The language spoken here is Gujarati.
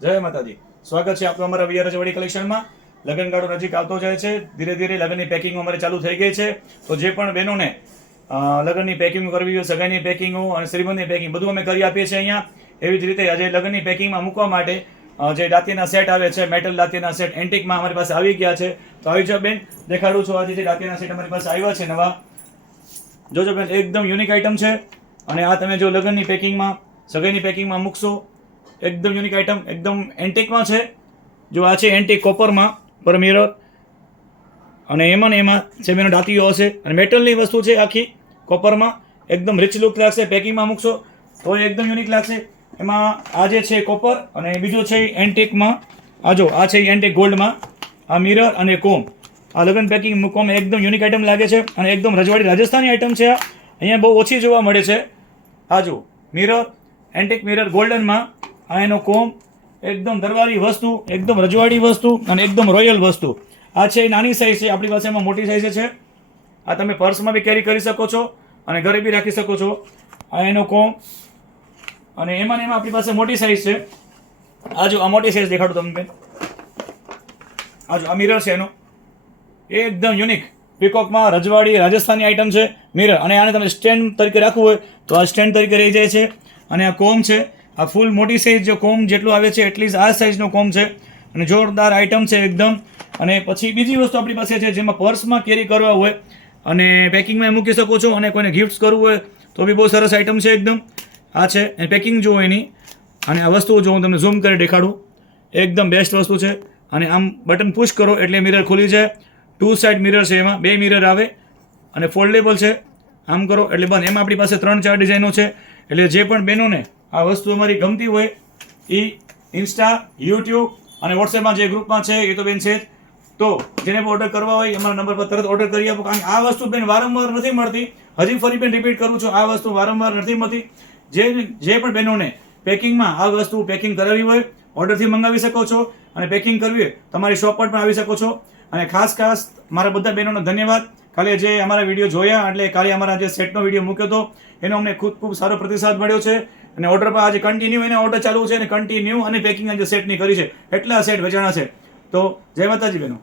જય માતાજી. સ્વાગત છે આપનું અમારા વીઆર રજવાડી કલેક્શનમાં. લગ્નગાળો નજીક આવતો જાય છે. ધીરે ધીરે લગ્નની પેકિંગ અમારે ચાલુ થઈ ગઈ છે. તો જે પણ બહેનોને લગ્નની પેકિંગ કરવી હોય, સગાઈની પેકિંગો અને શ્રીમંતની પેકિંગ બધું અમે કરી આપીએ છીએ અહીંયા. એવી જ રીતે આજે લગ્નની પેકિંગમાં મૂકવા માટે જે દાંતીના સેટ આવે છે, મેટલ દાંતીના સેટ એન્ટિકમાં અમારી પાસે આવી ગયા છે. તો આવી જાઓ બેન, દેખાડું છું. આજે જે દાંતીના સેટ અમારી પાસે આવ્યા છે નવા, જોજો બેન, એકદમ યુનિક આઈટમ છે. અને આ તમે જો લગ્નની પેકિંગમાં, સગાઈની પેકિંગમાં મૂકશો, એકદમ યુનિક આઈટમ, એકદમ એન્ટિકમાં છે. જો આ છે એન્ટિક કોપરમાં પર મિરર, અને એમાં ને એમાં છે બેનો દાંતીઓ હશે, અને મેટલની વસ્તુ છે આખી કોપરમાં. એકદમ રિચ લુક લાગશે. પેકિંગમાં મૂકશો તો એકદમ યુનિક લાગશે. એમાં આ જે છે કોપર, અને બીજો છે એન્ટિકમાં. આ જો આ છે એન્ટિક ગોલ્ડમાં, આ મિરર અને કોમ. આ લગ્ન પેકિંગ મૂકવામાં એકદમ યુનિક આઈટમ લાગે છે, અને એકદમ રજવાડી રાજસ્થાની આઈટમ છે. આ અહીંયા બહુ ઓછી જોવા મળે છે. આ જો મિરર, એન્ટિક મિરર ગોલ્ડનમાં, આ એનો કોમ, એકદમ દરબારી વસ્તુ, એકદમ રજવાડી વસ્તુ, અને એકદમ રોયલ વસ્તુ. આ છે નાની સાઇઝ છે, આપણી પાસે એમાં મોટી સાઇઝ છે. આ તમે પર્સમાં બી કેરી કરી શકો છો અને ઘરે બી રાખી શકો છો. આ એનો કોમ, અને એમાં આપણી પાસે મોટી સાઇઝ છે. આ જો આ મોટી સાઇઝ દેખાડું તમને બેન. આ જો આ મિરર છે એનો, એકદમ યુનિક પીકોકમાં રજવાડી રાજસ્થાની આઈટમ છે મિરર. અને આને તમે સ્ટેન્ડ તરીકે રાખવું હોય તો આ સ્ટેન્ડ તરીકે રહી જાય છે. અને આ કોમ છે, આ ફૂલ મોટી સાઇઝ જો કોમ જેટલું આવે છે એટલી જ આ સાઇઝનો કોમ છે, અને જોરદાર આઈટમ છે એકદમ. અને પછી બીજી વસ્તુ આપણી પાસે છે જેમાં પર્સમાં કેરી કરવા હોય અને પેકિંગમાં મૂકી શકો છો, અને કોઈને ગિફ્ટ કરવું હોય તો બી બહુ સરસ આઈટમ છે એકદમ. આ છે એ પેકિંગ જુઓ એની, અને આ વસ્તુઓ જો હું તમને ઝૂમ કરી દેખાડું, એકદમ બેસ્ટ વસ્તુ છે. અને આમ બટન પુશ કરો એટલે મિરર ખુલી જાય. 2 સાઇડ મિરર છે, એમાં 2 મિરર આવે, અને ફોલ્ડેબલ છે. આમ કરો એટલે બંધ. એમાં આપણી પાસે 3-4 ડિઝાઇનો છે. એટલે જે પણ બહેનોને આ વસ્તુ અમારી ગમતી હોય એ ઇન્સ્ટા, યુટ્યુબ અને વોટ્સએપમાં જે ગ્રુપમાં છે એ તો બેન છે જ. તો જેને પણ ઓર્ડર કરવા હોય અમારા નંબર પર તરત ઓર્ડર કરી આપો. કારણ કે આ વસ્તુ બેન વારંવાર નથી મળતી. હજી ફરી બેન રિપીટ કરું છું, આ વસ્તુ વારંવાર નથી મળતી. જે પણ બહેનોને પેકિંગમાં આ વસ્તુ પેકિંગ કરાવી હોય ઓર્ડરથી મંગાવી શકો છો, અને પેકિંગ કરવી હોય તમારી શોપ પર પણ આવી શકો છો. અને ખાસ મારા બધા બહેનોનો ધન્યવાદ. કાલે જે અમારા વિડીયો જોયા, એટલે કાલે અમારા જે સેટનો વિડીયો મૂક્યો હતો એનો અમને ખૂબ સારો પ્રતિસાદ મળ્યો છે. અને ઓર્ડર પર આજે કન્ટિન્યુ એને ઓર્ડર ચાલુ છે, અને કન્ટિન્યુ અને પેકિંગ આજે સેટની કરી છે. એટલા સેટ વેચાણા છે. તો જય માતાજી બહેનો.